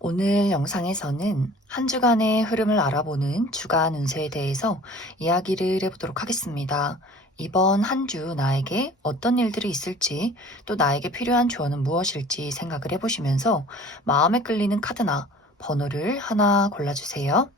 오늘 영상에서는 한 주간의 흐름을 알아보는 주간 운세에 대해서 이야기를 해보도록 하겠습니다. 이번 한 주 나에게 어떤 일들이 있을지, 또 나에게 필요한 조언은 무엇일지 생각을 해보시면서 마음에 끌리는 카드나 번호를 하나 골라주세요.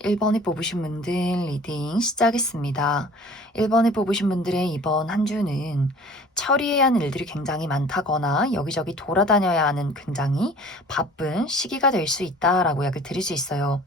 1번에 뽑으신 분들 리딩 시작했습니다. 1번에 뽑으신 분들의 이번 한 주는 처리해야 하는 일들이 굉장히 많다거나 여기저기 돌아다녀야 하는 굉장히 바쁜 시기가 될 수 있다라고 이야기를 드릴 수 있어요.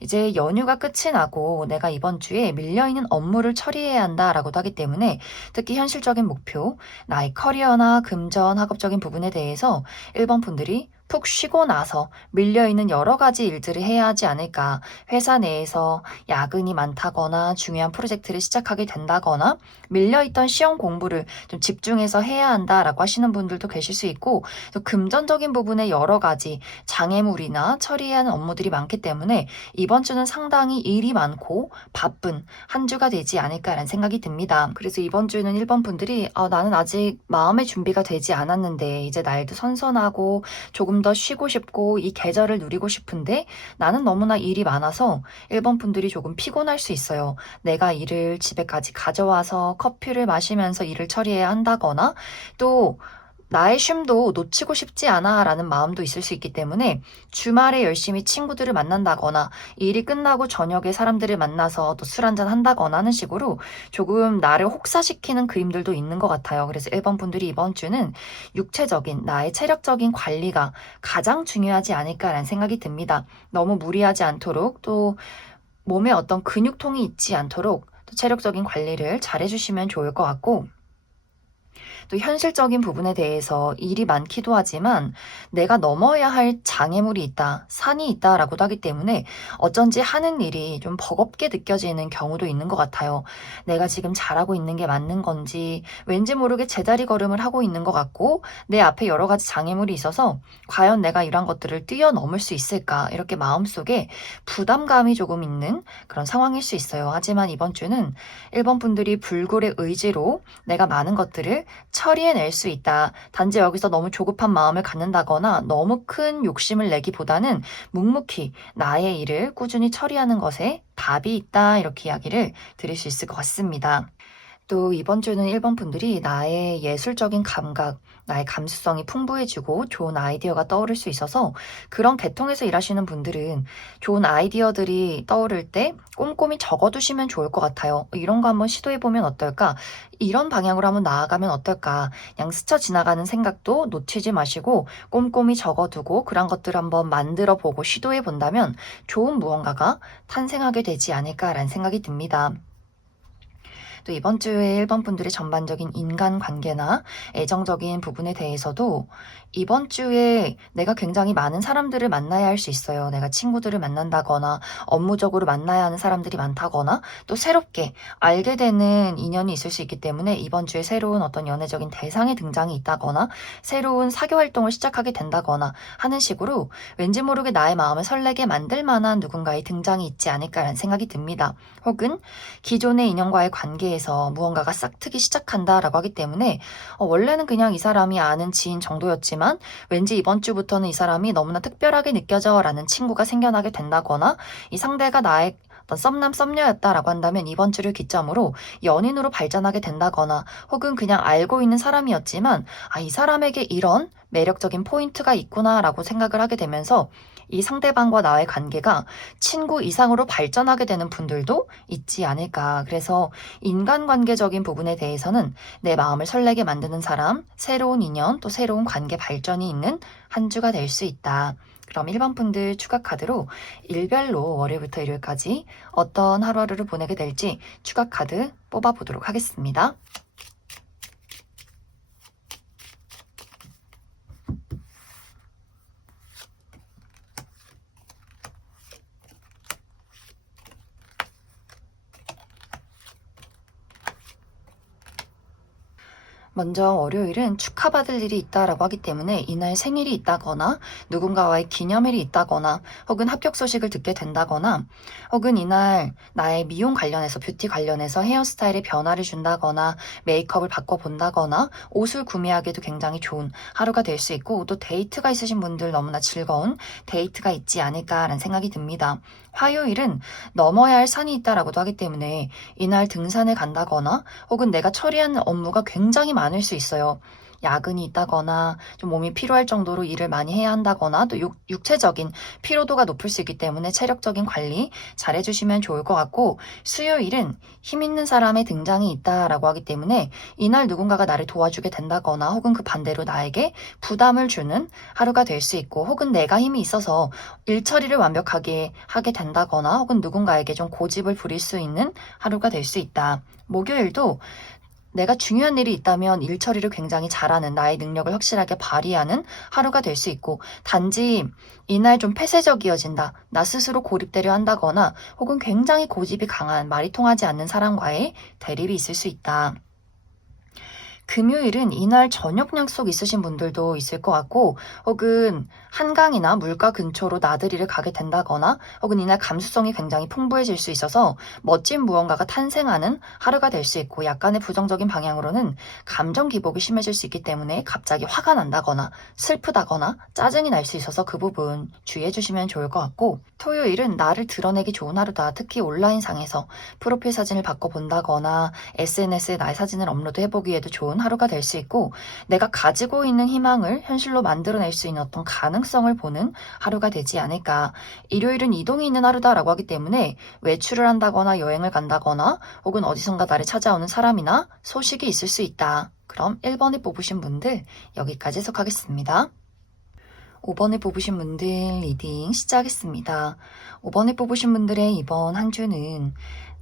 이제 연휴가 끝이 나고 내가 이번 주에 밀려있는 업무를 처리해야 한다라고도 하기 때문에 특히 현실적인 목표, 나의 커리어나 금전, 학업적인 부분에 대해서 1번 분들이 푹 쉬고 나서 밀려있는 여러 가지 일들을 해야 하지 않을까. 회사 내에서 야근이 많다거나 중요한 프로젝트를 시작하게 된다거나 밀려있던 시험 공부를 좀 집중해서 해야 한다라고 하시는 분들도 계실 수 있고, 또 금전적인 부분에 여러 가지 장애물이나 처리해야 하는 업무들이 많기 때문에 이번 주는 상당히 일이 많고 바쁜 한 주가 되지 않을까라는 생각이 듭니다. 그래서 이번 주에는 1번 분들이 나는 아직 마음의 준비가 되지 않았는데 이제 날도 선선하고 조금 더 쉬고 싶고 이 계절을 누리고 싶은데 나는 너무나 일이 많아서 1번 분들이 조금 피곤할 수 있어요. 내가 일을 집에까지 가져와서 커피를 마시면서 일을 처리해야 한다거나 또 나의 쉼도 놓치고 싶지 않아 라는 마음도 있을 수 있기 때문에 주말에 열심히 친구들을 만난다거나 일이 끝나고 저녁에 사람들을 만나서 또 술 한잔 한다거나 하는 식으로 조금 나를 혹사시키는 그림들도 있는 것 같아요. 그래서 1번 분들이 이번 주는 육체적인 나의 체력적인 관리가 가장 중요하지 않을까라는 생각이 듭니다. 너무 무리하지 않도록 또 몸에 어떤 근육통이 있지 않도록 또 체력적인 관리를 잘 해주시면 좋을 것 같고, 또 현실적인 부분에 대해서 일이 많기도 하지만 내가 넘어야 할 장애물이 있다, 산이 있다라고도 하기 때문에 어쩐지 하는 일이 좀 버겁게 느껴지는 경우도 있는 것 같아요. 내가 지금 잘하고 있는 게 맞는 건지 왠지 모르게 제자리 걸음을 하고 있는 것 같고 내 앞에 여러 가지 장애물이 있어서 과연 내가 이런 것들을 뛰어넘을 수 있을까 이렇게 마음속에 부담감이 조금 있는 그런 상황일 수 있어요. 하지만 이번 주는 1번 분들이 불굴의 의지로 내가 많은 것들을 처리해낼 수 있다. 단지 여기서 너무 조급한 마음을 갖는다거나 너무 큰 욕심을 내기보다는 묵묵히 나의 일을 꾸준히 처리하는 것에 답이 있다. 이렇게 이야기를 드릴 수 있을 것 같습니다. 또 이번 주는 1번 분들이 나의 예술적인 감각, 나의 감수성이 풍부해지고 좋은 아이디어가 떠오를 수 있어서 그런 계통에서 일하시는 분들은 좋은 아이디어들이 떠오를 때 꼼꼼히 적어두시면 좋을 것 같아요. 이런 거 한번 시도해보면 어떨까? 이런 방향으로 한번 나아가면 어떨까? 그냥 스쳐 지나가는 생각도 놓치지 마시고 꼼꼼히 적어두고 그런 것들을 한번 만들어 보고 시도해 본다면 좋은 무언가가 탄생하게 되지 않을까라는 생각이 듭니다. 또 이번 주에 1번 분들의 전반적인 인간관계나 애정적인 부분에 대해서도 이번 주에 내가 굉장히 많은 사람들을 만나야 할 수 있어요. 내가 친구들을 만난다거나 업무적으로 만나야 하는 사람들이 많다거나 또 새롭게 알게 되는 인연이 있을 수 있기 때문에 이번 주에 새로운 어떤 연애적인 대상의 등장이 있다거나 새로운 사교 활동을 시작하게 된다거나 하는 식으로 왠지 모르게 나의 마음을 설레게 만들 만한 누군가의 등장이 있지 않을까라는 생각이 듭니다. 혹은 기존의 인연과의 관계에서 무언가가 싹트기 시작한다라고 하기 때문에 원래는 그냥 이 사람이 아는 지인 정도였지만 왠지 이번 주부터는 이 사람이 너무나 특별하게 느껴져 라는 친구가 생겨나게 된다거나 이 상대가 나의 어떤 썸남 썸녀였다라고 한다면 이번 주를 기점으로 연인으로 발전하게 된다거나 혹은 그냥 알고 있는 사람이었지만 이 사람에게 이런 매력적인 포인트가 있구나라고 생각을 하게 되면서 이 상대방과 나의 관계가 친구 이상으로 발전하게 되는 분들도 있지 않을까. 그래서 인간관계적인 부분에 대해서는 내 마음을 설레게 만드는 사람, 새로운 인연, 또 새로운 관계 발전이 있는 한 주가 될 수 있다. 그럼 1번 분들 추가 카드로 일별로 월요일부터 일요일까지 어떤 하루하루를 보내게 될지 추가 카드 뽑아보도록 하겠습니다. 먼저 월요일은 축하받을 일이 있다라고 하기 때문에 이날 생일이 있다거나 누군가와의 기념일이 있다거나 혹은 합격 소식을 듣게 된다거나 혹은 이날 나의 미용 관련해서 뷰티 관련해서 헤어스타일에 변화를 준다거나 메이크업을 바꿔본다거나 옷을 구매하기에도 굉장히 좋은 하루가 될 수 있고 또 데이트가 있으신 분들 너무나 즐거운 데이트가 있지 않을까라는 생각이 듭니다. 화요일은 넘어야 할 산이 있다라고도 하기 때문에 이날 등산을 간다거나 혹은 내가 처리하는 업무가 굉장히 많을 수 있어요. 야근이 있다거나 좀 몸이 피로할 정도로 일을 많이 해야 한다거나 또 육체적인 피로도가 높을 수 있기 때문에 체력적인 관리 잘 해주시면 좋을 것 같고 수요일은 힘 있는 사람의 등장이 있다라고 하기 때문에 이날 누군가가 나를 도와주게 된다거나 혹은 그 반대로 나에게 부담을 주는 하루가 될 수 있고 혹은 내가 힘이 있어서 일 처리를 완벽하게 하게 된다거나 혹은 누군가에게 좀 고집을 부릴 수 있는 하루가 될 수 있다. 목요일도 내가 중요한 일이 있다면 일 처리를 굉장히 잘하는 나의 능력을 확실하게 발휘하는 하루가 될 수 있고 단지 이날 좀 폐쇄적이어진다. 나 스스로 고립되려 한다거나 혹은 굉장히 고집이 강한 말이 통하지 않는 사람과의 대립이 있을 수 있다. 금요일은 이날 저녁 약속 있으신 분들도 있을 것 같고 혹은 한강이나 물가 근처로 나들이를 가게 된다거나 혹은 이날 감수성이 굉장히 풍부해질 수 있어서 멋진 무언가가 탄생하는 하루가 될 수 있고 약간의 부정적인 방향으로는 감정 기복이 심해질 수 있기 때문에 갑자기 화가 난다거나 슬프다거나 짜증이 날 수 있어서 그 부분 주의해 주시면 좋을 것 같고 토요일은 나를 드러내기 좋은 하루다. 특히 온라인상에서 프로필 사진을 바꿔본다거나 SNS에 나의 사진을 업로드해보기에도 좋은 하루가 될 수 있고 내가 가지고 있는 희망을 현실로 만들어낼 수 있는 어떤 가능성을 보는 하루가 되지 않을까. 일요일은 이동이 있는 하루다라고 하기 때문에 외출을 한다거나 여행을 간다거나 혹은 어디선가 나를 찾아오는 사람이나 소식이 있을 수 있다. 그럼 1번을 뽑으신 분들 여기까지 해석하겠습니다. 5번을 뽑으신 분들 리딩 시작하겠습니다. 5번을 뽑으신 분들의 이번 한 주는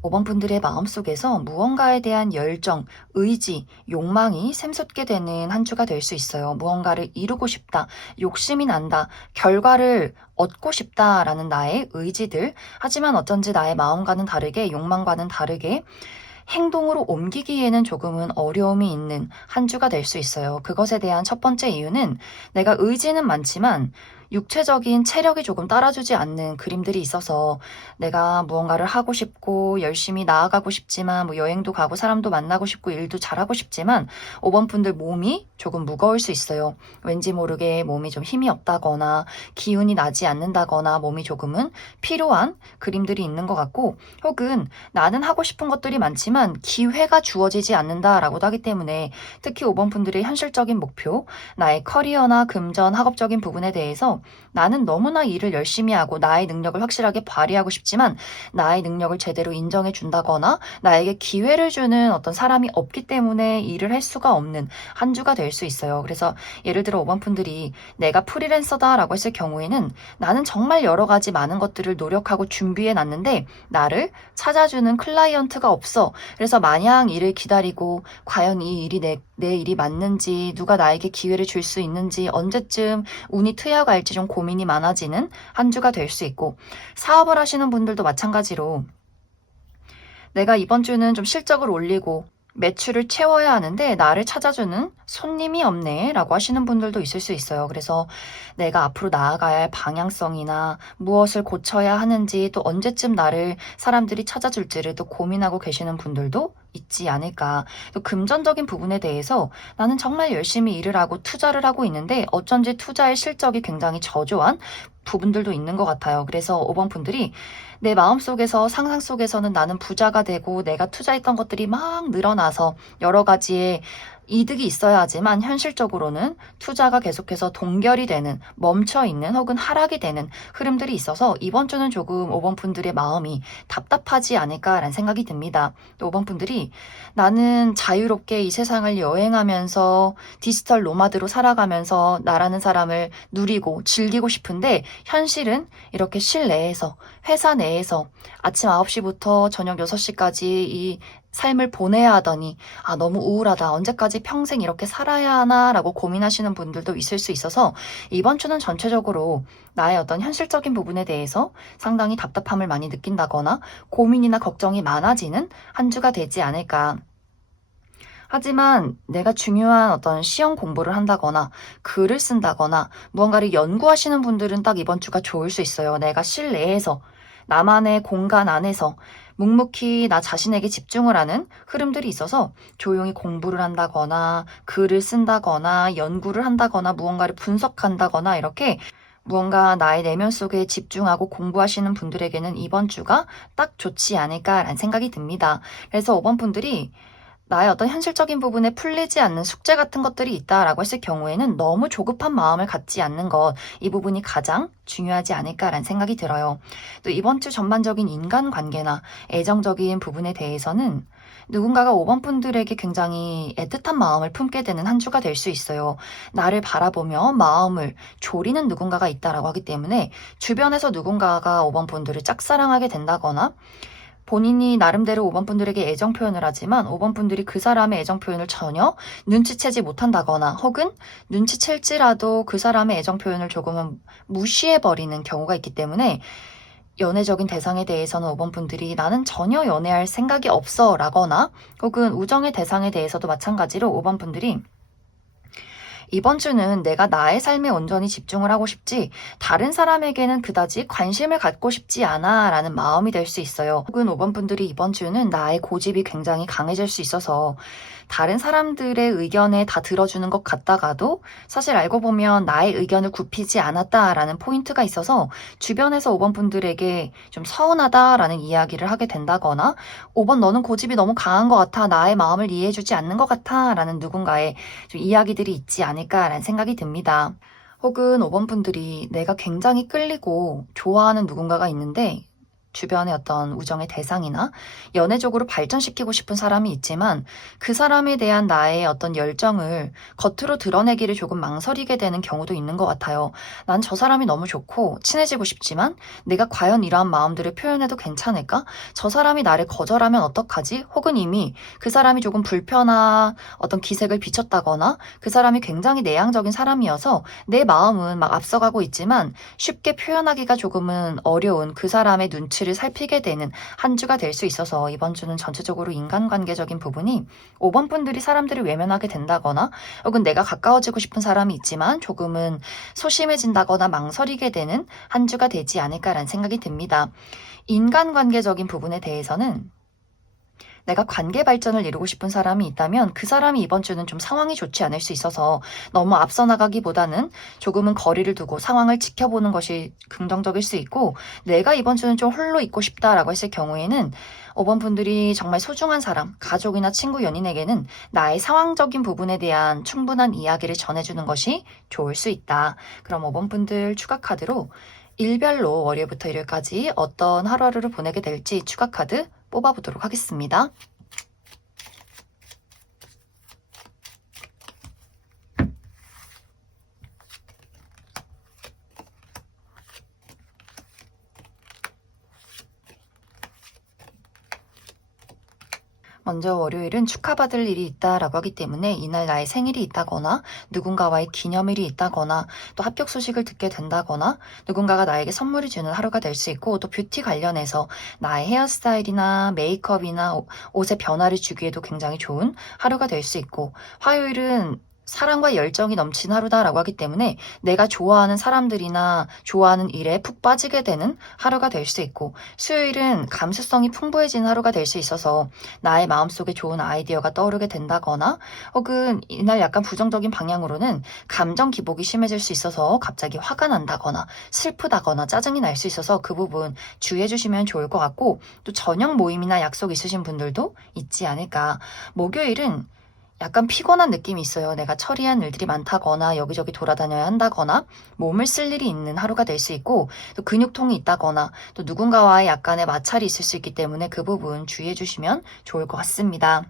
5번 분들의 마음속에서 무언가에 대한 열정, 의지, 욕망이 샘솟게 되는 한 주가 될 수 있어요. 무언가를 이루고 싶다, 욕심이 난다, 결과를 얻고 싶다라는 나의 의지들. 하지만 어쩐지 나의 마음과는 다르게, 욕망과는 다르게 행동으로 옮기기에는 조금은 어려움이 있는 한 주가 될 수 있어요. 그것에 대한 첫 번째 이유는 내가 의지는 많지만 육체적인 체력이 조금 따라주지 않는 그림들이 있어서 내가 무언가를 하고 싶고 열심히 나아가고 싶지만 여행도 가고 사람도 만나고 싶고 일도 잘하고 싶지만 5번 분들 몸이 조금 무거울 수 있어요. 왠지 모르게 몸이 좀 힘이 없다거나 기운이 나지 않는다거나 몸이 조금은 피로한 그림들이 있는 것 같고 혹은 나는 하고 싶은 것들이 많지만 기회가 주어지지 않는다라고도 하기 때문에 특히 5번 분들의 현실적인 목표, 나의 커리어나 금전, 학업적인 부분에 대해서 있어요. 나는 너무나 일을 열심히 하고 나의 능력을 확실하게 발휘하고 싶지만 나의 능력을 제대로 인정해 준다거나 나에게 기회를 주는 어떤 사람이 없기 때문에 일을 할 수가 없는 한 주가 될 수 있어요. 그래서 예를 들어 5번 분들이 내가 프리랜서다라고 했을 경우에는 나는 정말 여러 가지 많은 것들을 노력하고 준비해 놨는데 나를 찾아주는 클라이언트가 없어. 그래서 마냥 일을 기다리고 과연 이 일이 내 일이 맞는지 누가 나에게 기회를 줄 수 있는지 언제쯤 운이 트여갈지 좀 고민이 많아지는 한 주가 될 수 있고 사업을 하시는 분들도 마찬가지로 내가 이번 주는 좀 실적을 올리고 매출을 채워야 하는데 나를 찾아주는 손님이 없네 라고 하시는 분들도 있을 수 있어요. 그래서 내가 앞으로 나아가야 할 방향성이나 무엇을 고쳐야 하는지 또 언제쯤 나를 사람들이 찾아줄지를 또 고민하고 계시는 분들도 있지 않을까. 또 금전적인 부분에 대해서 나는 정말 열심히 일을 하고 투자를 하고 있는데 어쩐지 투자의 실적이 굉장히 저조한 부분들도 있는 것 같아요. 그래서 5번 분들이 내 마음속에서 상상 속에서는 나는 부자가 되고 내가 투자했던 것들이 막 늘어나서 여러 가지의 이득이 있어야 하지만 현실적으로는 투자가 계속해서 동결이 되는 멈춰있는 혹은 하락이 되는 흐름들이 있어서 이번 주는 조금 5번 분들의 마음이 답답하지 않을까라는 생각이 듭니다. 또 5번 분들이 나는 자유롭게 이 세상을 여행하면서 디지털 노마드로 살아가면서 나라는 사람을 누리고 즐기고 싶은데 현실은 이렇게 실내에서 회사 내에서 아침 9시부터 저녁 6시까지 이 삶을 보내야 하더니 너무 우울하다. 언제까지 평생 이렇게 살아야 하나라고 고민하시는 분들도 있을 수 있어서 이번 주는 전체적으로 나의 어떤 현실적인 부분에 대해서 상당히 답답함을 많이 느낀다거나 고민이나 걱정이 많아지는 한 주가 되지 않을까. 하지만 내가 중요한 어떤 시험 공부를 한다거나 글을 쓴다거나 무언가를 연구하시는 분들은 딱 이번 주가 좋을 수 있어요. 내가 실내에서 나만의 공간 안에서 묵묵히 나 자신에게 집중을 하는 흐름들이 있어서 조용히 공부를 한다거나 글을 쓴다거나 연구를 한다거나 무언가를 분석한다거나 이렇게 무언가 나의 내면 속에 집중하고 공부하시는 분들에게는 이번 주가 딱 좋지 않을까라는 생각이 듭니다. 그래서 5번 분들이 나의 어떤 현실적인 부분에 풀리지 않는 숙제 같은 것들이 있다라고 했을 경우에는 너무 조급한 마음을 갖지 않는 것, 이 부분이 가장 중요하지 않을까라는 생각이 들어요. 또 이번 주 전반적인 인간관계나 애정적인 부분에 대해서는 누군가가 5번 분들에게 굉장히 애틋한 마음을 품게 되는 한 주가 될 수 있어요. 나를 바라보며 마음을 졸이는 누군가가 있다라고 하기 때문에 주변에서 누군가가 5번 분들을 짝사랑하게 된다거나 본인이 나름대로 5번 분들에게 애정 표현을 하지만 5번 분들이 그 사람의 애정 표현을 전혀 눈치채지 못한다거나 혹은 눈치챌지라도 그 사람의 애정 표현을 조금은 무시해버리는 경우가 있기 때문에 연애적인 대상에 대해서는 5번 분들이 나는 전혀 연애할 생각이 없어 라거나 혹은 우정의 대상에 대해서도 마찬가지로 5번 분들이 이번 주는 내가 나의 삶에 온전히 집중을 하고 싶지 다른 사람에게는 그다지 관심을 갖고 싶지 않아 라는 마음이 될 수 있어요. 혹은 5번 분들이 이번 주는 나의 고집이 굉장히 강해질 수 있어서 다른 사람들의 의견에 다 들어주는 것 같다가도 사실 알고 보면 나의 의견을 굽히지 않았다라는 포인트가 있어서 주변에서 5번 분들에게 좀 서운하다라는 이야기를 하게 된다거나 5번 너는 고집이 너무 강한 것 같아 나의 마음을 이해해주지 않는 것 같아 라는 누군가의 좀 이야기들이 있지 않을까라는 생각이 듭니다. 혹은 5번 분들이 내가 굉장히 끌리고 좋아하는 누군가가 있는데 주변의 어떤 우정의 대상이나 연애적으로 발전시키고 싶은 사람이 있지만 그 사람에 대한 나의 어떤 열정을 겉으로 드러내기를 조금 망설이게 되는 경우도 있는 것 같아요. 난 저 사람이 너무 좋고 친해지고 싶지만 내가 과연 이러한 마음들을 표현해도 괜찮을까? 저 사람이 나를 거절하면 어떡하지? 혹은 이미 그 사람이 조금 불편한 어떤 기색을 비쳤다거나 그 사람이 굉장히 내향적인 사람이어서 내 마음은 막 앞서가고 있지만 쉽게 표현하기가 조금은 어려운 그 사람의 눈치를 살피게 되는 한 주가 될 수 있어서 이번 주는 전체적으로 인간관계적인 부분이 5번 분들이 사람들을 외면하게 된다거나 혹은 내가 가까워지고 싶은 사람이 있지만 조금은 소심해진다거나 망설이게 되는 한 주가 되지 않을까라는 생각이 듭니다. 인간관계적인 부분에 대해서는 내가 관계 발전을 이루고 싶은 사람이 있다면 그 사람이 이번 주는 좀 상황이 좋지 않을 수 있어서 너무 앞서 나가기보다는 조금은 거리를 두고 상황을 지켜보는 것이 긍정적일 수 있고 내가 이번 주는 좀 홀로 있고 싶다라고 했을 경우에는 5번 분들이 정말 소중한 사람, 가족이나 친구, 연인에게는 나의 상황적인 부분에 대한 충분한 이야기를 전해주는 것이 좋을 수 있다. 그럼 5번 분들 추가 카드로 일별로 월요일부터 일요일까지 어떤 하루하루를 보내게 될지 추가 카드 뽑아보도록 하겠습니다. 먼저 월요일은 축하받을 일이 있다라고 하기 때문에 이날 나의 생일이 있다거나 누군가와의 기념일이 있다거나 또 합격 소식을 듣게 된다거나 누군가가 나에게 선물을 주는 하루가 될 수 있고 또 뷰티 관련해서 나의 헤어스타일이나 메이크업이나 옷의 변화를 주기에도 굉장히 좋은 하루가 될 수 있고 화요일은 사랑과 열정이 넘친 하루다라고 하기 때문에 내가 좋아하는 사람들이나 좋아하는 일에 푹 빠지게 되는 하루가 될 수 있고 수요일은 감수성이 풍부해지는 하루가 될 수 있어서 나의 마음속에 좋은 아이디어가 떠오르게 된다거나 혹은 이날 약간 부정적인 방향으로는 감정 기복이 심해질 수 있어서 갑자기 화가 난다거나 슬프다거나 짜증이 날 수 있어서 그 부분 주의해 주시면 좋을 것 같고 또 저녁 모임이나 약속 있으신 분들도 있지 않을까. 목요일은 약간 피곤한 느낌이 있어요. 내가 처리한 일들이 많다거나 여기저기 돌아다녀야 한다거나 몸을 쓸 일이 있는 하루가 될 수 있고 또 근육통이 있다거나 또 누군가와의 약간의 마찰이 있을 수 있기 때문에 그 부분 주의해 주시면 좋을 것 같습니다.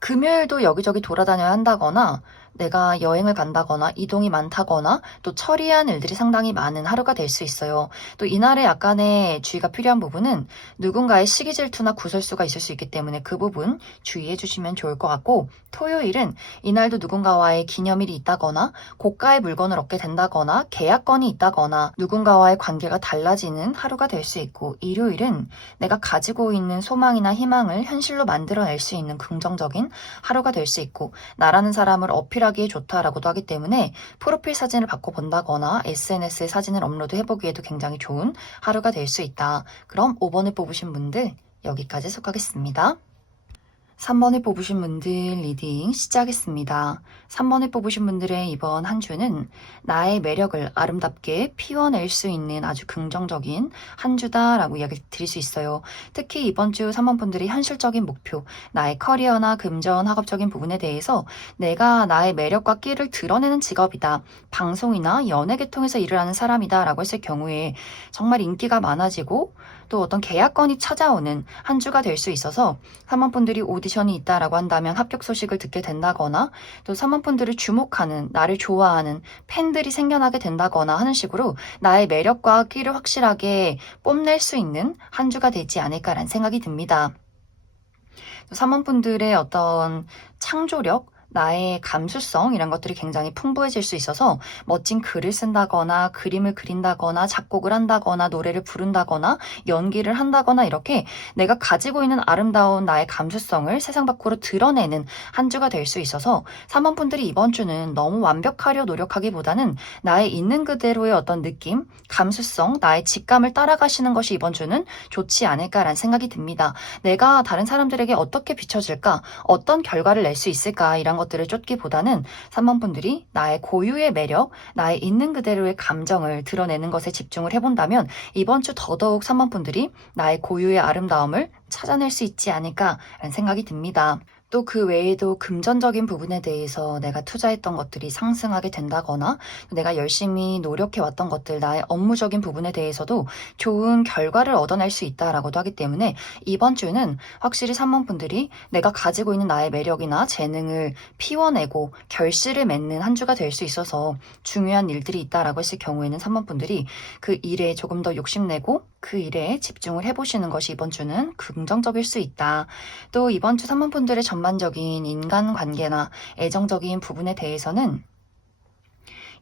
금요일도 여기저기 돌아다녀야 한다거나 내가 여행을 간다거나 이동이 많다거나 또 처리한 일들이 상당히 많은 하루가 될 수 있어요. 또 이날에 약간의 주의가 필요한 부분은 누군가의 시기 질투나 구설수가 있을 수 있기 때문에 그 부분 주의해 주시면 좋을 것 같고 토요일은 이날도 누군가와의 기념일이 있다거나 고가의 물건을 얻게 된다거나 계약건이 있다거나 누군가와의 관계가 달라지는 하루가 될 수 있고 일요일은 내가 가지고 있는 소망이나 희망을 현실로 만들어낼 수 있는 긍정적인 하루가 될 수 있고 나라는 사람을 어필하기에 좋다라고도 하기 때문에 프로필 사진을 바꿔본다거나 SNS에 사진을 업로드 해보기에도 굉장히 좋은 하루가 될 수 있다. 그럼 5번을 뽑으신 분들 여기까지 속하겠습니다. 3번을 뽑으신 분들 리딩 시작하겠습니다. 3번을 뽑으신 분들의 이번 한 주는 나의 매력을 아름답게 피워낼 수 있는 아주 긍정적인 한 주다라고 이야기 드릴 수 있어요. 특히 이번 주 3번 분들이 현실적인 목표, 나의 커리어나 금전, 학업적인 부분에 대해서 내가 나의 매력과 끼를 드러내는 직업이다. 방송이나 연예계통에서 일을 하는 사람이다 라고 했을 경우에 정말 인기가 많아지고 또 어떤 계약건이 찾아오는 한 주가 될 수 있어서 3번 분들이 오디션이 있다라고 한다면 합격 소식을 듣게 된다거나 또 3번 분들을 주목하는 나를 좋아하는 팬들이 생겨나게 된다거나 하는 식으로 나의 매력과 끼를 확실하게 뽐낼 수 있는 한 주가 되지 않을까라는 생각이 듭니다. 3번 분들의 어떤 창조력 나의 감수성 이런 것들이 굉장히 풍부해질 수 있어서 멋진 글을 쓴다거나 그림을 그린다거나 작곡을 한다거나 노래를 부른다거나 연기를 한다거나 이렇게 내가 가지고 있는 아름다운 나의 감수성을 세상 밖으로 드러내는 한 주가 될 수 있어서 3번 분들이 이번 주는 너무 완벽하려 노력하기보다는 나의 있는 그대로의 어떤 느낌, 감수성, 나의 직감을 따라가시는 것이 이번 주는 좋지 않을까라는 생각이 듭니다. 내가 다른 사람들에게 어떻게 비춰질까? 어떤 결과를 낼 수 있을까? 이런 것들을 쫓기보다는 3번 분들이 나의 고유의 매력, 나의 있는 그대로의 감정을 드러내는 것에 집중을 해본다면 이번 주 더더욱 3번 분들이 나의 고유의 아름다움을 찾아낼 수 있지 않을까라는 생각이 듭니다. 또 그 외에도 금전적인 부분에 대해서 내가 투자했던 것들이 상승하게 된다거나 내가 열심히 노력해왔던 것들, 나의 업무적인 부분에 대해서도 좋은 결과를 얻어낼 수 있다라고도 하기 때문에 이번 주는 확실히 3번 분들이 내가 가지고 있는 나의 매력이나 재능을 피워내고 결실을 맺는 한 주가 될 수 있어서 중요한 일들이 있다라고 했을 경우에는 3번 분들이 그 일에 조금 더 욕심내고 그 일에 집중을 해보시는 것이 이번 주는 긍정적일 수 있다. 또 이번 주 3번 분들의 전반적인 인간관계나 애정적인 부분에 대해서는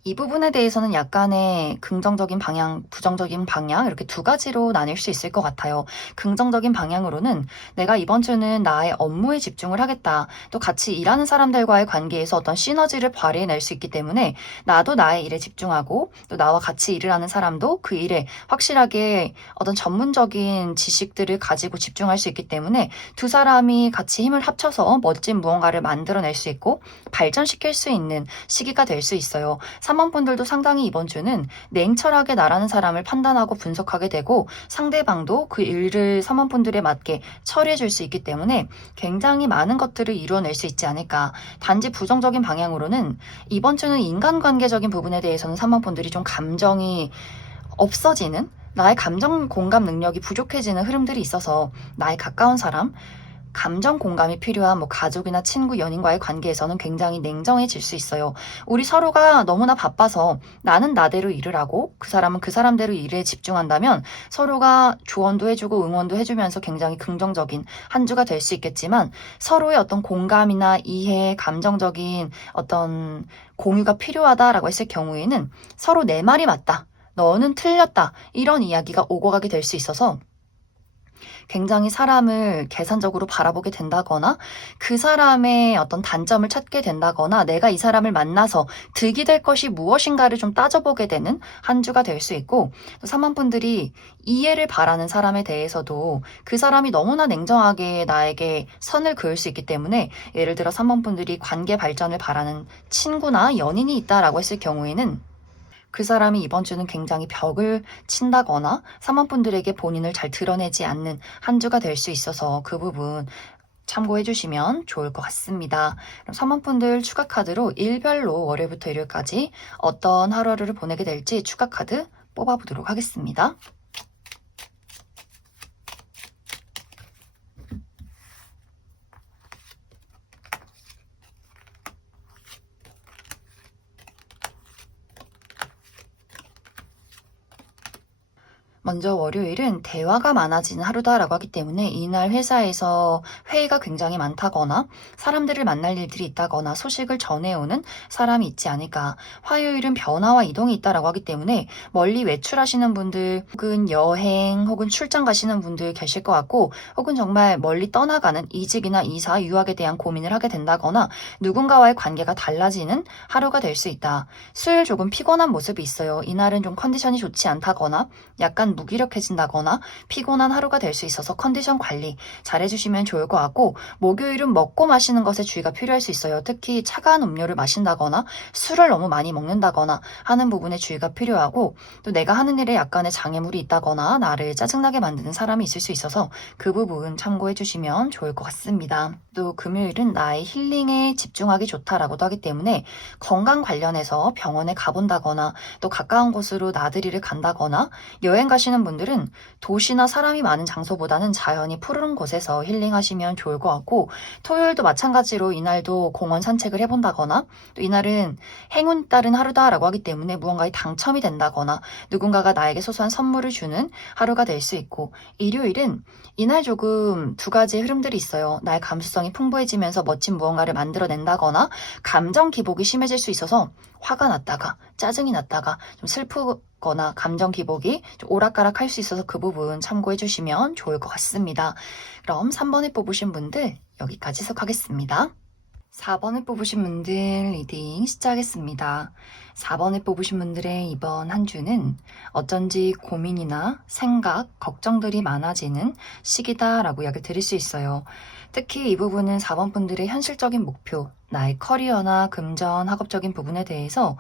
이 부분에 대해서는 약간의 긍정적인 방향, 부정적인 방향 이렇게 두 가지로 나뉠 수 있을 것 같아요. 긍정적인 방향으로는 내가 이번 주는 나의 업무에 집중을 하겠다. 또 같이 일하는 사람들과의 관계에서 어떤 시너지를 발휘해낼 수 있기 때문에 나도 나의 일에 집중하고 또 나와 같이 일을 하는 사람도 그 일에 확실하게 어떤 전문적인 지식들을 가지고 집중할 수 있기 때문에 두 사람이 같이 힘을 합쳐서 멋진 무언가를 만들어낼 수 있고 발전시킬 수 있는 시기가 될 수 있어요. 3번 3번분들도 상당히 이번 주는 냉철하게 나라는 사람을 판단하고 분석하게 되고 상대방도 그 일을 3번분들에 맞게 처리해 줄 수 있기 때문에 굉장히 많은 것들을 이루어낼 수 있지 않을까. 단지 부정적인 방향으로는 이번 주는 인간관계적인 부분에 대해서는 3번분들이 좀 감정이 없어지는, 나의 감정 공감 능력이 부족해지는 흐름들이 있어서 나의 가까운 사람, 감정 공감이 필요한 가족이나 친구, 연인과의 관계에서는 굉장히 냉정해질 수 있어요. 우리 서로가 너무나 바빠서 나는 나대로 일을 하고 그 사람은 그 사람대로 일에 집중한다면 서로가 조언도 해주고 응원도 해주면서 굉장히 긍정적인 한 주가 될 수 있겠지만 서로의 어떤 공감이나 이해, 감정적인 어떤 공유가 필요하다라고 했을 경우에는 서로 내 말이 맞다, 너는 틀렸다, 이런 이야기가 오고 가게 될 수 있어서 굉장히 사람을 계산적으로 바라보게 된다거나 그 사람의 어떤 단점을 찾게 된다거나 내가 이 사람을 만나서 득이 될 것이 무엇인가를 좀 따져보게 되는 한 주가 될 수 있고, 또 3번분들이 이해를 바라는 사람에 대해서도 그 사람이 너무나 냉정하게 나에게 선을 그을 수 있기 때문에, 예를 들어 3번분들이 관계 발전을 바라는 친구나 연인이 있다라고 했을 경우에는 그 사람이 이번 주는 굉장히 벽을 친다거나 3번분들에게 본인을 잘 드러내지 않는 한 주가 될 수 있어서 그 부분 참고해 주시면 좋을 것 같습니다. 그럼 3번분들 추가 카드로 일별로 월요일부터 일요일까지 어떤 하루하루를 보내게 될지 추가 카드 뽑아보도록 하겠습니다. 먼저 월요일은 대화가 많아지는 하루다라고 하기 때문에 이날 회사에서 회의가 굉장히 많다거나 사람들을 만날 일들이 있다거나 소식을 전해오는 사람이 있지 않을까. 화요일은 변화와 이동이 있다라고 하기 때문에 멀리 외출하시는 분들 혹은 여행 혹은 출장 가시는 분들 계실 것 같고, 혹은 정말 멀리 떠나가는 이직이나 이사, 유학에 대한 고민을 하게 된다거나 누군가와의 관계가 달라지는 하루가 될 수 있다. 수요일 조금 피곤한 모습이 있어요. 이날은 좀 컨디션이 좋지 않다거나 약간 무기력해진다거나 피곤한 하루가 될 수 있어서 컨디션 관리 잘 해주시면 좋을 것 같고, 목요일은 먹고 마시는 것에 주의가 필요할 수 있어요. 특히 차가운 음료를 마신다거나 술을 너무 많이 먹는다거나 하는 부분에 주의가 필요하고, 또 내가 하는 일에 약간의 장애물이 있다거나 나를 짜증나게 만드는 사람이 있을 수 있어서 그 부분 참고해 주시면 좋을 것 같습니다. 또 금요일은 나의 힐링에 집중하기 좋다라고도 하기 때문에 건강 관련해서 병원에 가본다거나 또 가까운 곳으로 나들이를 간다거나 여행 가시는 분들은 도시나 사람이 많은 장소보다는 자연이 푸르른 곳에서 힐링하시면 좋을 것 같고, 토요일도 마찬가지로 이날도 공원 산책을 해본다거나 또 이날은 행운 따른 하루다라고 하기 때문에 무언가에 당첨이 된다거나 누군가가 나에게 소소한 선물을 주는 하루가 될 수 있고, 일요일은 이날 조금 두 가지 흐름들이 있어요. 나의 감수성이 풍부해지면서 멋진 무언가를 만들어낸다거나 감정 기복이 심해질 수 있어서 화가 났다가 짜증이 났다가 좀 슬프거나 감정 기복이 좀 오락가락 할 수 있어서 그 부분 참고해 주시면 좋을 것 같습니다. 그럼 3번을 뽑으신 분들 여기까지 해석하겠습니다. 4번을 뽑으신 분들 리딩 시작하겠습니다. 4번을 뽑으신 분들의 이번 한 주는 어쩐지 고민이나 생각, 걱정들이 많아지는 시기다라고 이야기를 드릴 수 있어요. 특히 이 부분은 4번 분들의 현실적인 목표, 나의 커리어나 금전, 학업적인 부분에 대해서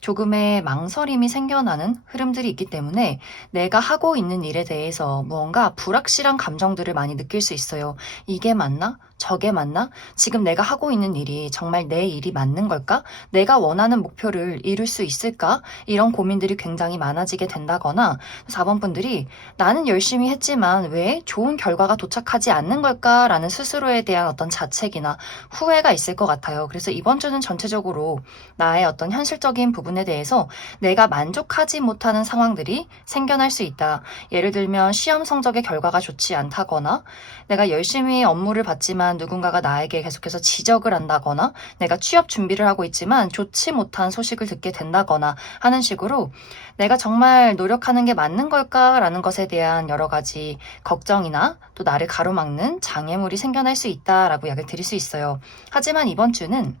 조금의 망설임이 생겨나는 흐름들이 있기 때문에 내가 하고 있는 일에 대해서 무언가 불확실한 감정들을 많이 느낄 수 있어요. 이게 맞나? 저게 맞나? 지금 내가 하고 있는 일이 정말 내 일이 맞는 걸까? 내가 원하는 목표를 이룰 수 있을까? 이런 고민들이 굉장히 많아지게 된다거나, 4번 분들이 나는 열심히 했지만 왜 좋은 결과가 도착하지 않는 걸까? 라는 스스로에 대한 어떤 자책이나 후회가 있을 것 같아요. 그래서 이번 주는 전체적으로 나의 어떤 현실적인 부분에 대해서 내가 만족하지 못하는 상황들이 생겨날 수 있다. 예를 들면 시험 성적의 결과가 좋지 않다거나, 내가 열심히 업무를 받지만 누군가가 나에게 계속해서 지적을 한다거나, 내가 취업 준비를 하고 있지만 좋지 못한 소식을 듣게 된다거나 하는 식으로 내가 정말 노력하는 게 맞는 걸까라는 것에 대한 여러 가지 걱정이나 또 나를 가로막는 장애물이 생겨날 수 있다라고 이야기를 드릴 수 있어요. 하지만 이번 주는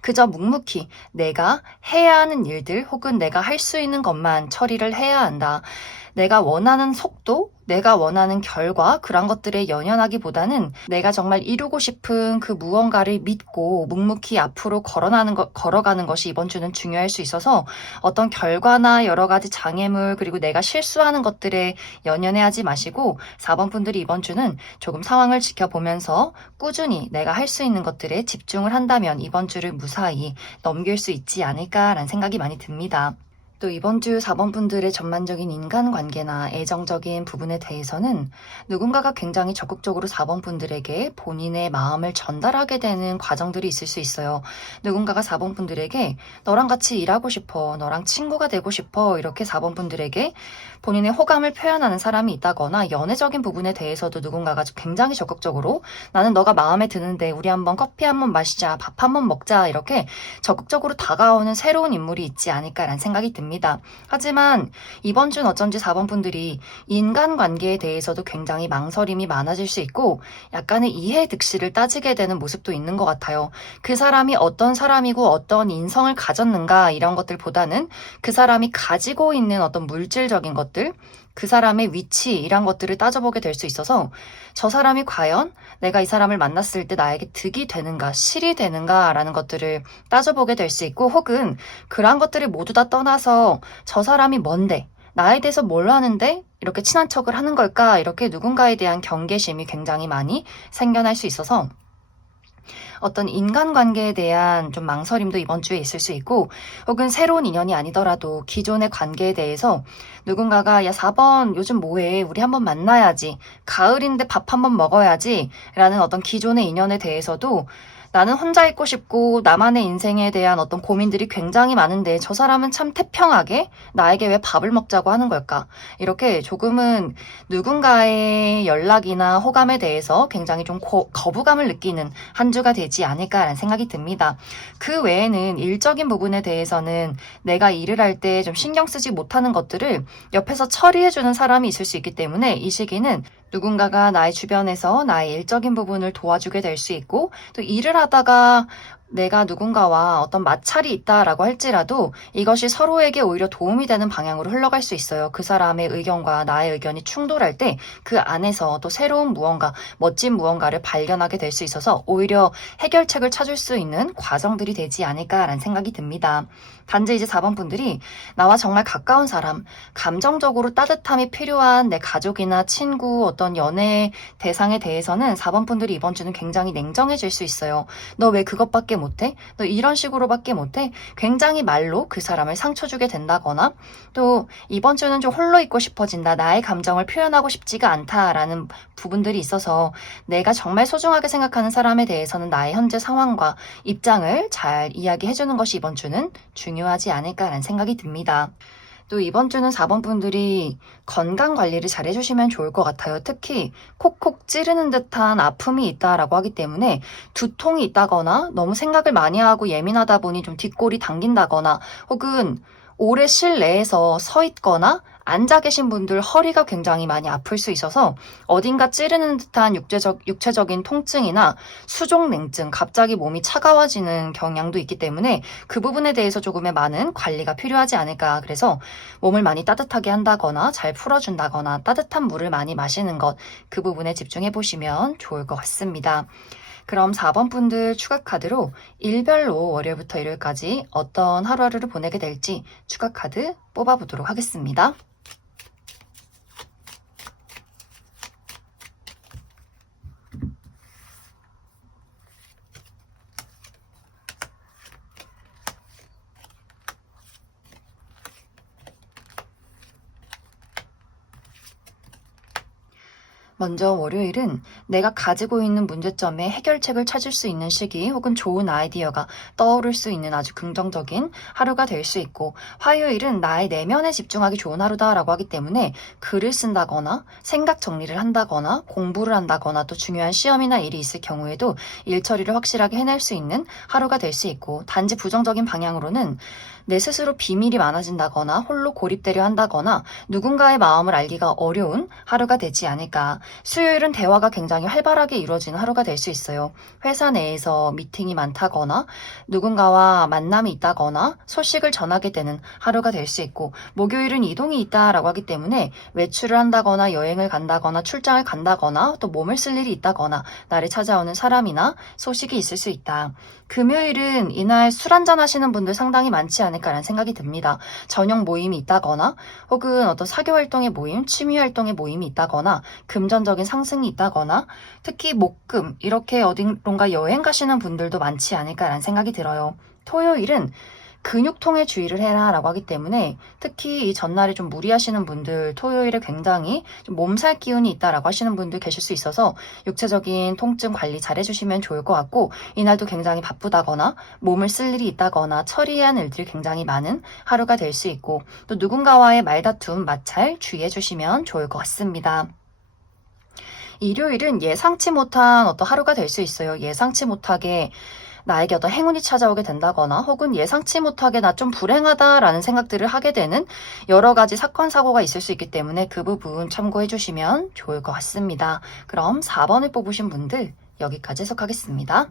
그저 묵묵히 내가 해야 하는 일들 혹은 내가 할 수 있는 것만 처리를 해야 한다. 내가 원하는 속도, 내가 원하는 결과, 그런 것들에 연연하기보다는 내가 정말 이루고 싶은 그 무언가를 믿고 묵묵히 앞으로 걸어가는 것이 이번 주는 중요할 수 있어서 어떤 결과나 여러 가지 장애물, 그리고 내가 실수하는 것들에 연연해 하지 마시고 4번 분들이 이번 주는 조금 상황을 지켜보면서 꾸준히 내가 할 수 있는 것들에 집중을 한다면 이번 주를 무사히 넘길 수 있지 않을까라는 생각이 많이 듭니다. 또 이번 주 4번 분들의 전반적인 인간관계나 애정적인 부분에 대해서는 누군가가 굉장히 적극적으로 4번 분들에게 본인의 마음을 전달하게 되는 과정들이 있을 수 있어요. 누군가가 4번 분들에게 너랑 같이 일하고 싶어, 너랑 친구가 되고 싶어, 이렇게 4번 분들에게 본인의 호감을 표현하는 사람이 있다거나 연애적인 부분에 대해서도 누군가가 굉장히 적극적으로 나는 너가 마음에 드는데 우리 한번 커피 한번 마시자, 밥 한번 먹자, 이렇게 적극적으로 다가오는 새로운 인물이 있지 않을까라는 생각이 듭니다. 하지만 이번 주는 어쩐지 4번 분들이 인간관계에 대해서도 굉장히 망설임이 많아질 수 있고 약간의 이해득실을 따지게 되는 모습도 있는 것 같아요. 그 사람이 어떤 사람이고 어떤 인성을 가졌는가 이런 것들보다는 그 사람이 가지고 있는 어떤 물질적인 것들, 그 사람의 위치 이런 것들을 따져보게 될 수 있어서 저 사람이 과연 내가 이 사람을 만났을 때 나에게 득이 되는가, 실이 되는가 라는 것들을 따져보게 될 수 있고 혹은 그러한 것들을 모두 다 떠나서 저 사람이 뭔데, 나에 대해서 뭘 하는데 이렇게 친한 척을 하는 걸까, 이렇게 누군가에 대한 경계심이 굉장히 많이 생겨날 수 있어서 어떤 인간관계에 대한 좀 망설임도 이번 주에 있을 수 있고 혹은 새로운 인연이 아니더라도 기존의 관계에 대해서 누군가가 야 4번 요즘 뭐해, 우리 한번 만나야지, 가을인데 밥 한번 먹어야지 라는 어떤 기존의 인연에 대해서도 나는 혼자 있고 싶고 나만의 인생에 대한 어떤 고민들이 굉장히 많은데 저 사람은 참 태평하게 나에게 왜 밥을 먹자고 하는 걸까? 이렇게 조금은 누군가의 연락이나 호감에 대해서 굉장히 좀 거부감을 느끼는 한 주가 되지 않을까라는 생각이 듭니다. 그 외에는 일적인 부분에 대해서는 내가 일을 할 때 좀 신경 쓰지 못하는 것들을 옆에서 처리해주는 사람이 있을 수 있기 때문에 이 시기는 누군가가 나의 주변에서 나의 일적인 부분을 도와주게 될 수 있고 또 일을 하다가 내가 누군가와 어떤 마찰이 있다라고 할지라도 이것이 서로에게 오히려 도움이 되는 방향으로 흘러갈 수 있어요. 그 사람의 의견과 나의 의견이 충돌할 때 그 안에서 또 새로운 무언가, 멋진 무언가를 발견하게 될 수 있어서 오히려 해결책을 찾을 수 있는 과정들이 되지 않을까라는 생각이 듭니다. 단지 이제 4번 분들이 나와 정말 가까운 사람, 감정적으로 따뜻함이 필요한 내 가족이나 친구, 어떤 연애 대상에 대해서는 4번 분들이 이번 주는 굉장히 냉정해질 수 있어요. 너 왜 그것밖에 못해? 너 이런 식으로밖에 못해? 굉장히 말로 그 사람을 상처 주게 된다거나 또 이번 주는 좀 홀로 있고 싶어진다. 나의 감정을 표현하고 싶지가 않다라는 부분들이 있어서 내가 정말 소중하게 생각하는 사람에 대해서는 나의 현재 상황과 입장을 잘 이야기해주는 것이 이번 주는 중요하지 않을까라는 생각이 듭니다. 또 이번 주는 4번 분들이 건강 관리를 잘 해주시면 좋을 것 같아요. 특히 콕콕 찌르는 듯한 아픔이 있다라고 하기 때문에 두통이 있다거나 너무 생각을 많이 하고 예민하다 보니 좀 뒷골이 당긴다거나 혹은 오래 실내에서 서 있거나 앉아 계신 분들 허리가 굉장히 많이 아플 수 있어서 어딘가 찌르는 듯한 육체적인 통증이나 수족냉증, 갑자기 몸이 차가워지는 경향도 있기 때문에 그 부분에 대해서 조금의 많은 관리가 필요하지 않을까. 그래서 몸을 많이 따뜻하게 한다거나 잘 풀어준다거나 따뜻한 물을 많이 마시는 것, 그 부분에 집중해 보시면 좋을 것 같습니다. 그럼 4번 분들 추가 카드로 일별로 월요일부터 일요일까지 어떤 하루하루를 보내게 될지 추가 카드 뽑아보도록 하겠습니다. 먼저 월요일은 내가 가지고 있는 문제점에 해결책을 찾을 수 있는 시기 혹은 좋은 아이디어가 떠오를 수 있는 아주 긍정적인 하루가 될 수 있고 화요일은 나의 내면에 집중하기 좋은 하루다라고 하기 때문에 글을 쓴다거나 생각 정리를 한다거나 공부를 한다거나 또 중요한 시험이나 일이 있을 경우에도 일 처리를 확실하게 해낼 수 있는 하루가 될 수 있고 단지 부정적인 방향으로는 내 스스로 비밀이 많아진다거나 홀로 고립되려 한다거나 누군가의 마음을 알기가 어려운 하루가 되지 않을까. 수요일은 대화가 굉장히 활발하게 이루어지는 하루가 될 수 있어요. 회사 내에서 미팅이 많다거나 누군가와 만남이 있다거나 소식을 전하게 되는 하루가 될 수 있고, 목요일은 이동이 있다라고 하기 때문에 외출을 한다거나 여행을 간다거나 출장을 간다거나 또 몸을 쓸 일이 있다거나 나를 찾아오는 사람이나 소식이 있을 수 있다. 금요일은 이날 술 한잔 하시는 분들 상당히 많지 않을까라는 생각이 듭니다. 저녁 모임이 있다거나 혹은 어떤 사교 활동의 모임, 취미 활동의 모임이 있다거나 금전적인 상승이 있다거나 특히 목금 이렇게 어딘가 여행 가시는 분들도 많지 않을까라는 생각이 들어요. 토요일은 근육통에 주의를 해라 라고 하기 때문에 특히 이 전날에 좀 무리하시는 분들, 토요일에 굉장히 좀 몸살 기운이 있다라고 하시는 분들 계실 수 있어서 육체적인 통증 관리 잘 해주시면 좋을 것 같고, 이날도 굉장히 바쁘다거나 몸을 쓸 일이 있다거나 처리해야 하는 일들이 굉장히 많은 하루가 될 수 있고, 또 누군가와의 말다툼, 마찰 주의해 주시면 좋을 것 같습니다. 일요일은 예상치 못한 어떤 하루가 될 수 있어요. 예상치 못하게 나에게 어떤 행운이 찾아오게 된다거나 혹은 예상치 못하게 나 좀 불행하다라는 생각들을 하게 되는 여러 가지 사건, 사고가 있을 수 있기 때문에 그 부분 참고해 주시면 좋을 것 같습니다. 그럼 4번을 뽑으신 분들 여기까지 해석하겠습니다.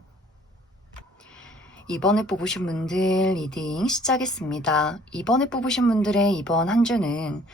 2번을 뽑으신 분들 리딩 시작했습니다. 2번을 뽑으신 분들의 이번 한 주는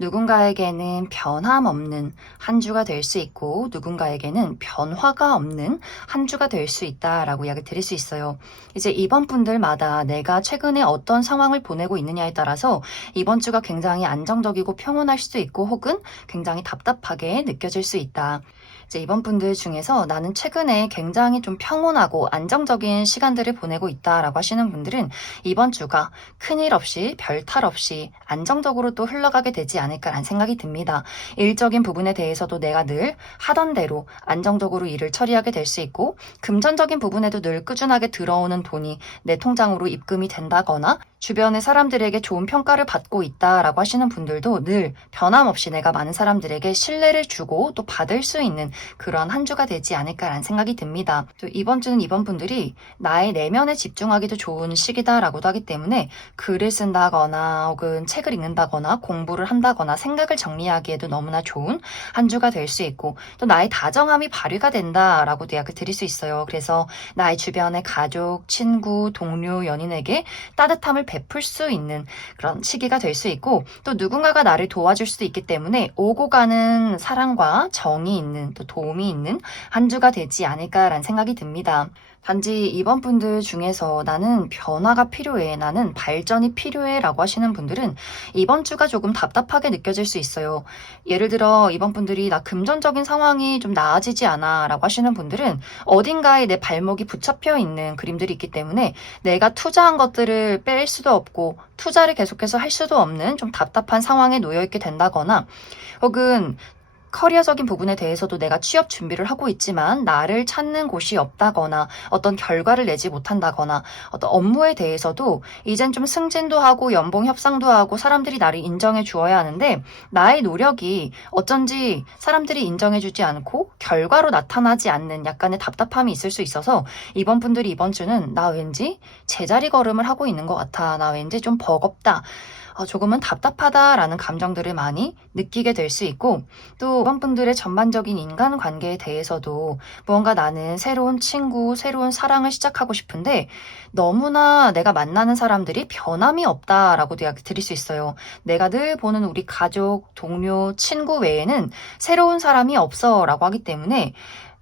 누군가에게는 변함없는 한 주가 될 수 있고 누군가에게는 변화가 없는 한 주가 될 수 있다라고 이야기 드릴 수 있어요. 이제 이번 분들마다 내가 최근에 어떤 상황을 보내고 있느냐에 따라서 이번 주가 굉장히 안정적이고 평온할 수도 있고 혹은 굉장히 답답하게 느껴질 수 있다. 이제 이번 분들 중에서 나는 최근에 굉장히 좀 평온하고 안정적인 시간들을 보내고 있다라고 하시는 분들은 이번 주가 큰일 없이 별탈 없이 안정적으로 또 흘러가게 되지 않을까라는 생각이 듭니다. 일적인 부분에 대해서도 내가 늘 하던 대로 안정적으로 일을 처리하게 될 수 있고, 금전적인 부분에도 늘 꾸준하게 들어오는 돈이 내 통장으로 입금이 된다거나 주변의 사람들에게 좋은 평가를 받고 있다라고 하시는 분들도 늘 변함없이 내가 많은 사람들에게 신뢰를 주고 또 받을 수 있는 그런 한 주가 되지 않을까라는 생각이 듭니다. 또 이번 주는 이번 분들이 나의 내면에 집중하기도 좋은 시기다라고도 하기 때문에 글을 쓴다거나 혹은 책을 읽는다거나 공부를 한다거나 생각을 정리하기에도 너무나 좋은 한 주가 될 수 있고, 또 나의 다정함이 발휘가 된다라고도 이야기 드릴 수 있어요. 그래서 나의 주변의 가족, 친구, 동료, 연인에게 따뜻함을 베풀 수 있는 그런 시기가 될 수 있고, 또 누군가가 나를 도와줄 수도 있기 때문에 오고 가는 사랑과 정이 있는 또 도움이 있는 한 주가 되지 않을까라는 생각이 듭니다. 단지 이번 분들 중에서 나는 변화가 필요해, 나는 발전이 필요해 라고 하시는 분들은 이번 주가 조금 답답하게 느껴질 수 있어요. 예를 들어 이번 분들이 나 금전적인 상황이 좀 나아지지 않아 라고 하시는 분들은 어딘가에 내 발목이 붙잡혀 있는 그림들이 있기 때문에 내가 투자한 것들을 뺄 수도 없고 투자를 계속해서 할 수도 없는 좀 답답한 상황에 놓여 있게 된다거나, 혹은 커리어적인 부분에 대해서도 내가 취업 준비를 하고 있지만 나를 찾는 곳이 없다거나 어떤 결과를 내지 못한다거나, 어떤 업무에 대해서도 이젠 좀 승진도 하고 연봉 협상도 하고 사람들이 나를 인정해 주어야 하는데 나의 노력이 어쩐지 사람들이 인정해 주지 않고 결과로 나타나지 않는 약간의 답답함이 있을 수 있어서 이번 분들이 이번 주는 나 왠지 제자리 걸음을 하고 있는 것 같아, 나 왠지 좀 버겁다, 조금은 답답하다라는 감정들을 많이 느끼게 될 수 있고, 또 이번 분들의 전반적인 인간관계에 대해서도 무언가 나는 새로운 친구, 새로운 사랑을 시작하고 싶은데 너무나 내가 만나는 사람들이 변함이 없다라고도 이야기 드릴 수 있어요. 내가 늘 보는 우리 가족, 동료, 친구 외에는 새로운 사람이 없어 라고 하기 때문에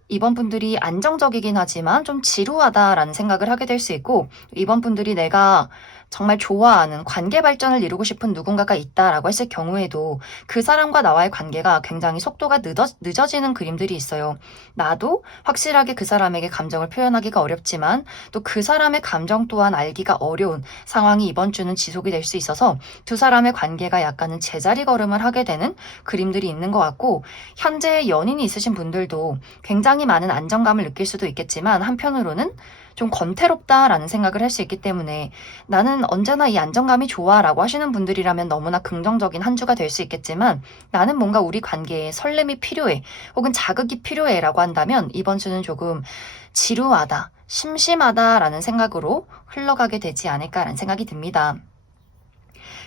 이번 분들이 안정적이긴 하지만 좀 지루하다라는 생각을 하게 될 수 있고, 이번 분들이 내가 정말 좋아하는 관계 발전을 이루고 싶은 누군가가 있다라고 했을 경우에도 그 사람과 나와의 관계가 굉장히 속도가 늦어지는 그림들이 있어요. 나도 확실하게 그 사람에게 감정을 표현하기가 어렵지만 또 그 사람의 감정 또한 알기가 어려운 상황이 이번 주는 지속이 될 수 있어서 두 사람의 관계가 약간은 제자리 걸음을 하게 되는 그림들이 있는 것 같고, 현재 연인이 있으신 분들도 굉장히 많은 안정감을 느낄 수도 있겠지만 한편으로는 좀 권태롭다라는 생각을 할 수 있기 때문에 나는 언제나 이 안정감이 좋아 라고 하시는 분들이라면 너무나 긍정적인 한 주가 될 수 있겠지만, 나는 뭔가 우리 관계에 설렘이 필요해 혹은 자극이 필요해 라고 한다면 이번 주는 조금 지루하다, 심심하다라는 생각으로 흘러가게 되지 않을까라는 생각이 듭니다.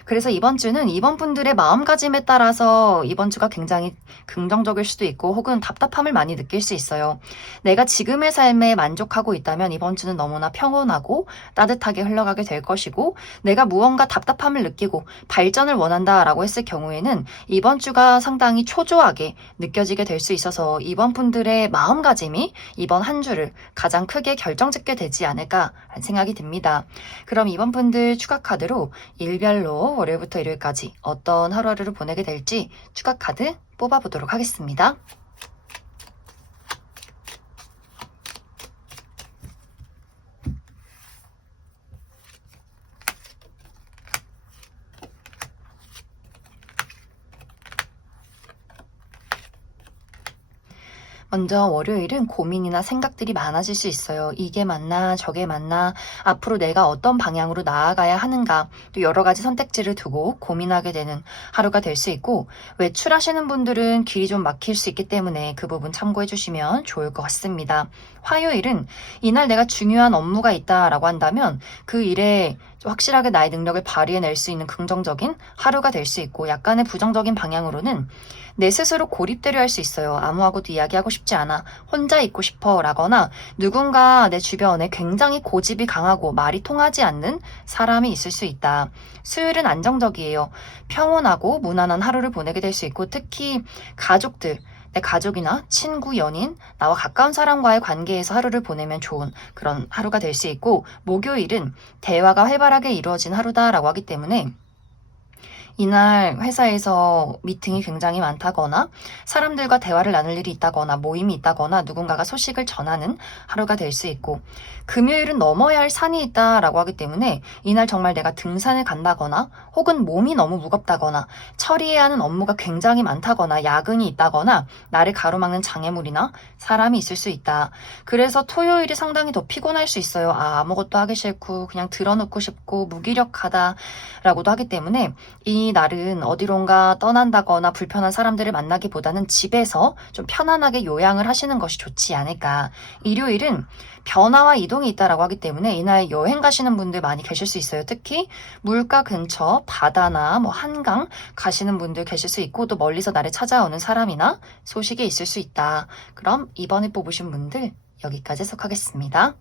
그래서 이번 주는 이번 분들의 마음가짐에 따라서 이번 주가 굉장히 긍정적일 수도 있고 혹은 답답함을 많이 느낄 수 있어요. 내가 지금의 삶에 만족하고 있다면 이번 주는 너무나 평온하고 따뜻하게 흘러가게 될 것이고, 내가 무언가 답답함을 느끼고 발전을 원한다라고 했을 경우에는 이번 주가 상당히 초조하게 느껴지게 될 수 있어서 이번 분들의 마음가짐이 이번 한 주를 가장 크게 결정짓게 되지 않을까 하는 생각이 듭니다. 그럼 이번 분들 추가 카드로 일별로 월요일부터 일요일까지 어떤 하루하루를 보내게 될지 추가 카드 뽑아보도록 하겠습니다. 먼저 월요일은 고민이나 생각들이 많아질 수 있어요. 이게 맞나, 저게 맞나, 앞으로 내가 어떤 방향으로 나아가야 하는가, 또 여러 가지 선택지를 두고 고민하게 되는 하루가 될 수 있고, 외출하시는 분들은 길이 좀 막힐 수 있기 때문에 그 부분 참고해 주시면 좋을 것 같습니다. 화요일은 이날 내가 중요한 업무가 있다라고 한다면 그 일에 확실하게 나의 능력을 발휘해낼 수 있는 긍정적인 하루가 될 수 있고, 약간의 부정적인 방향으로는 내 스스로 고립되려 할 수 있어요. 아무하고도 이야기하고 싶지 않아. 혼자 있고 싶어. 라거나 누군가 내 주변에 굉장히 고집이 강하고 말이 통하지 않는 사람이 있을 수 있다. 수요일은 안정적이에요. 평온하고 무난한 하루를 보내게 될 수 있고, 특히 가족들, 내 가족이나 친구, 연인, 나와 가까운 사람과의 관계에서 하루를 보내면 좋은 그런 하루가 될 수 있고, 목요일은 대화가 활발하게 이루어진 하루다라고 하기 때문에 이날 회사에서 미팅이 굉장히 많다거나 사람들과 대화를 나눌 일이 있다거나 모임이 있다거나 누군가가 소식을 전하는 하루가 될 수 있고, 금요일은 넘어야 할 산이 있다라고 하기 때문에 이날 정말 내가 등산을 간다거나 혹은 몸이 너무 무겁다거나 처리해야 하는 업무가 굉장히 많다거나 야근이 있다거나 나를 가로막는 장애물이나 사람이 있을 수 있다. 그래서 토요일이 상당히 더 피곤할 수 있어요. 아무것도 하기 싫고 그냥 드러눕고 싶고 무기력하다라고도 하기 때문에 이 날은 어디론가 떠난다거나 불편한 사람들을 만나기보다는 집에서 좀 편안하게 요양을 하시는 것이 좋지 않을까. 일요일은 변화와 이동이 있다라고 하기 때문에 이날 여행 가시는 분들 많이 계실 수 있어요. 특히 물가 근처 바다나 뭐 한강 가시는 분들 계실 수 있고, 또 멀리서 나를 찾아오는 사람이나 소식이 있을 수 있다. 그럼 이번에 뽑으신 분들 여기까지 해석하겠습니다.